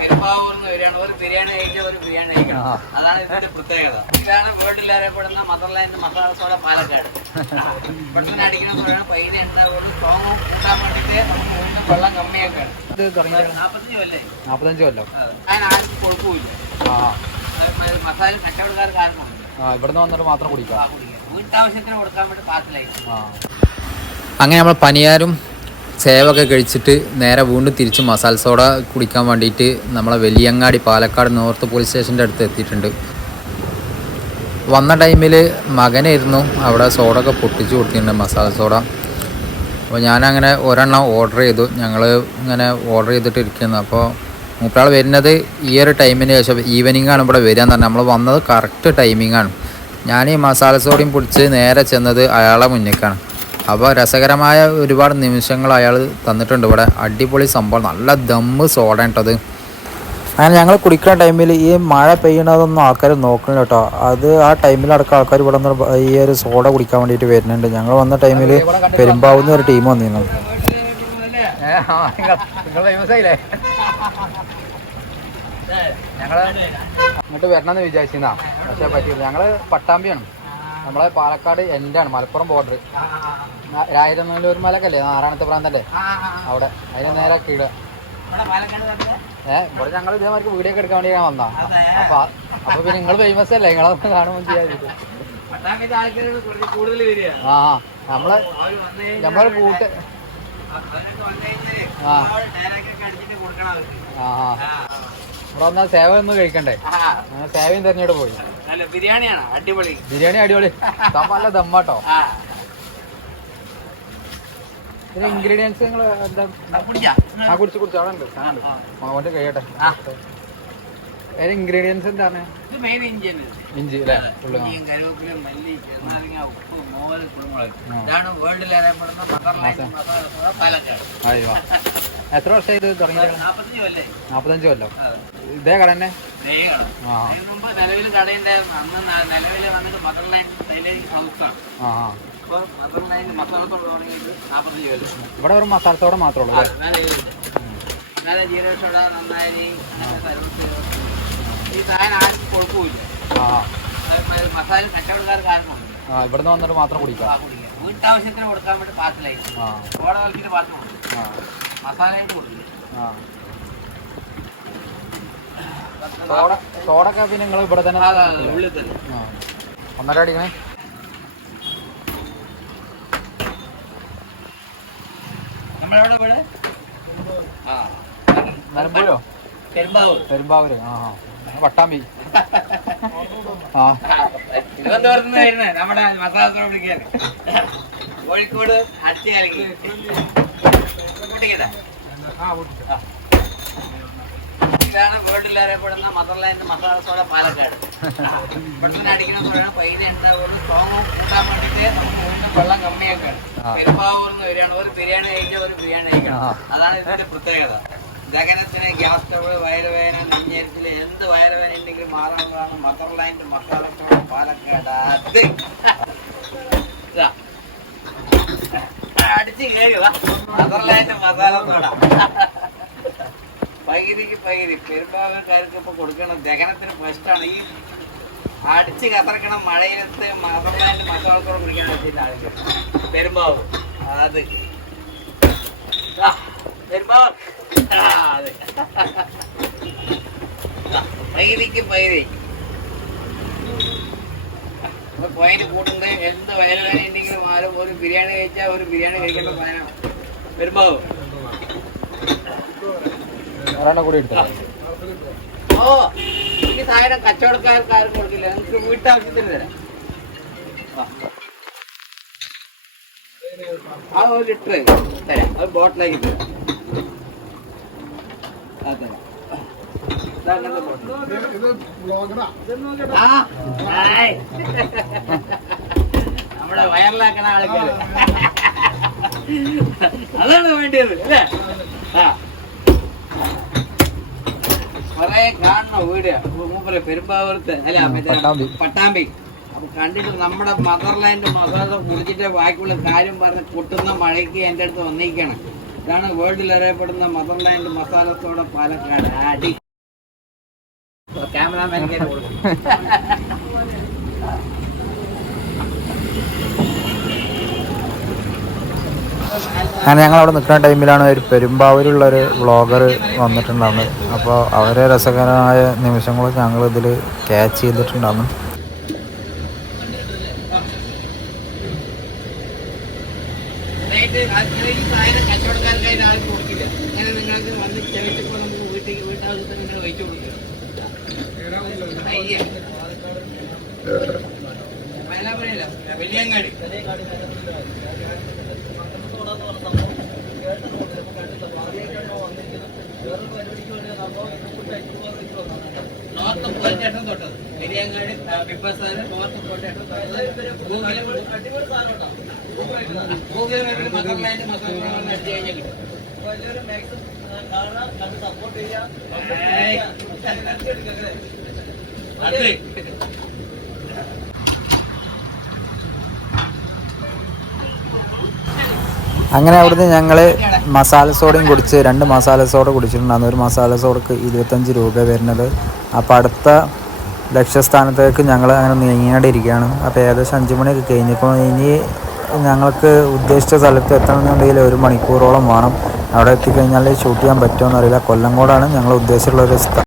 പെരുമ്പാവൂർന്ന് വരികയാണ്. ഒരു ബിരിയാണി ഒരു ബിരിയാണി കഴിക്കണം. അതാണ് ഇതിന്റെ പ്രത്യേകത. ഇതാണ് വേൾഡിൽ അറിയപ്പെടുന്ന മദർലാൻഡ് മസാല സോഡ പാലക്കാട്. പെട്ടെന്ന് അടിക്കണം പറയണം പൈന ഉണ്ടാവുള്ളൂ സ്ട്രോങ് കൂട്ടാൻ വേണ്ടിയിട്ട് നമുക്ക് വീണ്ടും വെള്ളം കമ്മിയാക്കാണ്. ഇത് തുടങ്ങിയത് നാൽപ്പത്തഞ്ച് കൊല്ലേ? നാൽപ്പത്തഞ്ച് കൊല്ലം. ഞാൻ ആർക്കും മസാല ഇവിടുന്ന് വന്നിട്ട് മാത്രം കുടിക്കാം. വീട്ടാവശ്യത്തിന് കൊടുക്കാൻ വേണ്ടി പാത്തിലായി അങ്ങനെ നമ്മൾ പനിയാരും സേവൊക്കെ കഴിച്ചിട്ട് നേരെ വീണ്ടും തിരിച്ച് മസാല സോഡ കുടിക്കാൻ വേണ്ടിയിട്ട് നമ്മളെ വലിയങ്ങാടി പാലക്കാട് നോർത്ത് പോലീസ് സ്റ്റേഷന്റെ അടുത്ത് എത്തിയിട്ടുണ്ട്. വന്ന ടൈമിൽ മകനായിരുന്നു. അവിടെ സോഡ ഒക്കെ പൊട്ടിച്ച് കൊടുത്തിട്ടുണ്ട് മസാല സോഡ. അപ്പോൾ ഞാനങ്ങനെ ഒരെണ്ണം ഓർഡർ ചെയ്തു. ഞങ്ങൾ ഇങ്ങനെ ഓർഡർ ചെയ്തിട്ട് ഇരിക്കുന്നു. അപ്പോൾ മൂപ്പരാൾ വരുന്നത് ഈ ഒരു ടൈമിന് ശേഷം ഈവനിങ് ആണ് ഇവിടെ വരിക എന്ന് പറഞ്ഞാൽ നമ്മൾ വന്നത് കറക്റ്റ് ടൈമിംഗ് ആണ്. ഞാൻ ഈ മസാല സോഡയും പിടിച്ച് നേരെ ചെന്നത് അയാളെ മുന്നിലേക്കാണ്. അപ്പോൾ രസകരമായ ഒരുപാട് നിമിഷങ്ങൾ അയാൾ തന്നിട്ടുണ്ട്. ഇവിടെ അടിപൊളി സംഭവം. നല്ല ദമ്മ് സോടേണ്ടത് അങ്ങനെ ഞങ്ങൾ കുടിക്കുന്ന ടൈമിൽ ഈ മഴ പെയ്യണതൊന്നും ആൾക്കാർ നോക്കണില്ല കേട്ടോ. അത് ആ ടൈമിൽ അടക്കം ആൾക്കാർ ഇവിടെ നിന്ന് ഈ ഒരു സോഡ കുടിക്കാൻ വേണ്ടിയിട്ട് വരുന്നുണ്ട്. ഞങ്ങൾ വന്ന ടൈമിൽ പെരുമ്പാവുന്ന ഒരു ടീം വന്നിരുന്നു. ഞങ്ങൾ ഇങ്ങോട്ട് വരണമെന്ന് വിചാരിച്ചിരുന്നാ പക്ഷെ പറ്റിയില്ല. ഞങ്ങൾ പട്ടാമ്പിയാണ്. നമ്മളെ പാലക്കാട് എൻഡാണ് മലപ്പുറം ബോർഡർ രായിരന്നൂർ മലക്കല്ലേ? നാരായണത്തെ പ്രാന്തല്ലേ? അവിടെ അതിന് നേരെ കീഴ. വന്നിട്ട് ഏഹ് ഇവിടെ ഞങ്ങൾ ഇതേമാർക്ക് വീഡിയോ ഒക്കെ എടുക്കാൻ വേണ്ടി ഞാൻ വന്നാ. അപ്പൊ അപ്പൊ പിന്നെ നിങ്ങൾ ഫേമസ് അല്ലേ? നിങ്ങളൊന്ന് കാണുമ്പോൾ വരിക. ആ നമ്മളെ നമ്മളെ കൂട്ട് ആ. ആ. ഇവിടെ വന്നാൽ സേവ ഒന്നും കഴിക്കണ്ടേ സേവയും തെരഞ്ഞെടുപ്പ് പോയി. നല്ല ബിരിയാണിയാണ് അടിപൊളി. ബിരിയാണി അടിപൊളി. നല്ല ദമ്മാട്ടോ. ഇതിന് ഇൻഗ്രീഡിയൻസ് നിങ്ങൾ എന്താ? ആ, കുടിച്ചാ? കുടിച്ച്. അവിടെ ഉണ്ട് സാധനം ആ. മാവന്റെ കഴിയട്ടെ. അതിന് ഇൻഗ്രീഡിയൻസ് എന്താണ്? ഇത് മെയിൻ ഇഞ്ചിയൻ ഇഞ്ചി അല്ലേ? ഇതാണ് വേൾഡിൽ അറിയപ്പെടുന്ന മസാല പാലക്കാട്. അയ്യോ എത്ര വർഷം ഇത് തുടങ്ങി നാപ്പത്തഞ്ച് കൊല്ലേ? ഇതേ കട തന്നെ? ഇവിടെ ഒരു മസാലത്തോടെ മാത്രമേ ഉള്ളൂ. ആ ഇവിടുന്ന് വന്നിട്ട് മാത്രം കുടിക്കാം. വീട്ടാവശ്യത്തിന് കൊടുക്കാൻ വേണ്ടി പാത്തിലായി ആ. സോഡ കളിച്ചിട്ട് പാത്രം ആ. മസാലയായിട്ട് കൊടുക്കില്ല ആ. സോഡ സോഡൊക്കെ പിന്നെ നിങ്ങൾ ഇവിടെ തന്നെ ഉള്ളിൽ ഒന്നര അടിക്കണേ. നമ്മളെവിടെ ആ. നിലമ്പൂരോ? പെരുമ്പാവൂർ. പെരുമ്പാവൂര്. ആ വട്ടാമ്പി. പട്ടാമ്പി ആ. തിരുവനന്തപുരത്ത് നിന്ന് വരുന്നത് നമ്മുടെ മസാല സോഡ പിടിക്കാൻ കോഴിക്കോട് അച്ചി കുട്ടിക്കട്ടെ ഇതാണ് വേൾഡിൽ അറിയപ്പെടുന്ന മദർലാൻഡ് മസാല സോഡ പാലക്കാട് പെട്ടെന്ന് അടിക്കണം പറയണം പൈന ഉണ്ടാവുള്ളൂ സ്ട്രോങ് കൂട്ടാൻ വേണ്ടിയിട്ട് നമുക്ക് വീണ്ടും വെള്ളം കമ്മിയാക്കാണ്. പെരുമ്പാവൂർന്ന് വരികയാണ്. ഒരു ബിരിയാണി കഴിക്കുക ഒരു ബിരിയാണി കഴിക്കണം. അതാണ് ഇതിന്റെ പ്രത്യേകത. ദഹനത്തിന് ഗ്യാസ് ട്രബിൾ വയറുവേദന നെഞ്ഞരിച്ചിൽ എന്ത് വയറുവേദന ഉണ്ടെങ്കിലും മാറാനുള്ളതാണ് മദർലാൻഡ് മസാല സോഡ പാലക്കാട്. അത്. ഇതാ. അടിച്ച് വാ മദർലാൻഡ് മസാല സോഡ പൈകിരിക്ക് പൈകിരി പെരുമ്പാവൂർക്കാർക്ക് ഇപ്പൊ കൊടുക്കണം ദഹനത്തിന് ഫസ്റ്റാണ് ഈ അടിച്ച് കത്തറക്കണ മഴയിലത്ത് മദർലാൻഡ് മസാല സോഡ കുടിക്കാൻ വെച്ചിട്ട് ആളുകൾ പെരുമ്പാവ് അത്. പെരുമ്പാവ് അതെ. പൈകിരിക്ക് പൈകിരി പൈന് കൂട്ടുന്നത് എന്ത് വയറുവേദന ഉണ്ടെങ്കിലും ഒരു ബിരിയാണി കഴിച്ചാൽ ഒരു ബിരിയാണി കഴിക്കേണ്ട സാധനം. വരുമ്പോ. ഓ ഈ സാധനം കച്ചവടക്കാർക്ക് ആരും കൊടുക്കില്ല. നിങ്ങൾക്ക് വീട്ടാവശ്യത്തിന് തരാം. ആ. ഒരു ലിറ്റർ തരാം. അത് ബോട്ടിലേക്ക് തരാം. ആ, തരാം. ആ, നമ്മുടെ വയറിലാക്കണ ആൾക്കാര് അതാണ് വേണ്ടിയത് അല്ലേ? ആ. കൊറേ കാണണ വീട് മൂപ്പര് പെരുമ്പാവൂർത്ത് അല്ല മറ്റേ പട്ടാമ്പി. അപ്പൊ കണ്ടിട്ട് നമ്മുടെ മദർലാൻഡ് മസാല കുടിച്ചിട്ട് ബാക്കിയുള്ള കാര്യം പറഞ്ഞ് പൊട്ടുന്ന മഴയ്ക്ക് എന്റെ അടുത്ത് വന്നിരിക്കണം. ഇതാണ് വേൾഡിൽ അറിയപ്പെടുന്ന മദർലാൻഡ് മസാലത്തോടെ പാലക്കാട്. അടി. ക്യാമറാമാൻ അങ്ങനെ ഞങ്ങൾ അവിടെ നിൽക്കുന്ന ടൈമിലാണ് ഒരു പെരുമ്പാവൂരുള്ള ഒരു വ്ളോഗർ വന്നിട്ടുണ്ടാവുന്നത്. അപ്പോൾ അവരെ രസകരമായ നിമിഷങ്ങൾ ഞങ്ങൾ ഇതിൽ ക്യാച്ച് ചെയ്തിട്ടുണ്ടായിരുന്നു കച്ചവടക്കാർക്കായിട്ട് ആരും കൊടുക്കില്ല അങ്ങനെ നിങ്ങൾക്ക് വന്ന് ചെവിച്ചപ്പോൾ നമുക്ക് വീട്ടിൽ വീട്ടാവശ്യത്തിന് നോർത്ത് സ്റ്റേഷൻ തൊട്ടത് ഗൂഗിളിൽ ഗൂഗിളിൽ അടിച്ചു കഴിഞ്ഞാൽ കിട്ടും. ഏയ്. അത്. അങ്ങനെ അവിടുന്ന് ഞങ്ങൾ മസാല സോഡയും കുടിച്ച് രണ്ട് മസാല സോഡ കുടിച്ചിട്ടുണ്ടായിരുന്നു. ഒരു മസാല സോഡക്ക് ഇരുപത്തഞ്ച് രൂപ വരുന്നത്. അപ്പോൾ അടുത്ത ലക്ഷ്യസ്ഥാനത്തേക്ക് ഞങ്ങൾ അങ്ങനെ നീങ്ങിയാണ്ടിരിക്കുകയാണ് അപ്പോൾ ഏകദേശം അഞ്ച് മണിയൊക്കെ കഴിഞ്ഞപ്പോൾ ഇനി ഞങ്ങൾക്ക് ഉദ്ദേശിച്ച സ്ഥലത്ത് എത്തണമെന്നുണ്ടെങ്കിൽ ഒരു മണിക്കൂറോളം വേണം. അവിടെ എത്തിക്കഴിഞ്ഞാൽ ഷൂട്ട് ചെയ്യാൻ പറ്റുമോ എന്നറിയില്ല. കൊല്ലങ്കോടാണ് ഞങ്ങൾ ഉദ്ദേശിച്ചുള്ള ഒരു സ്ഥലം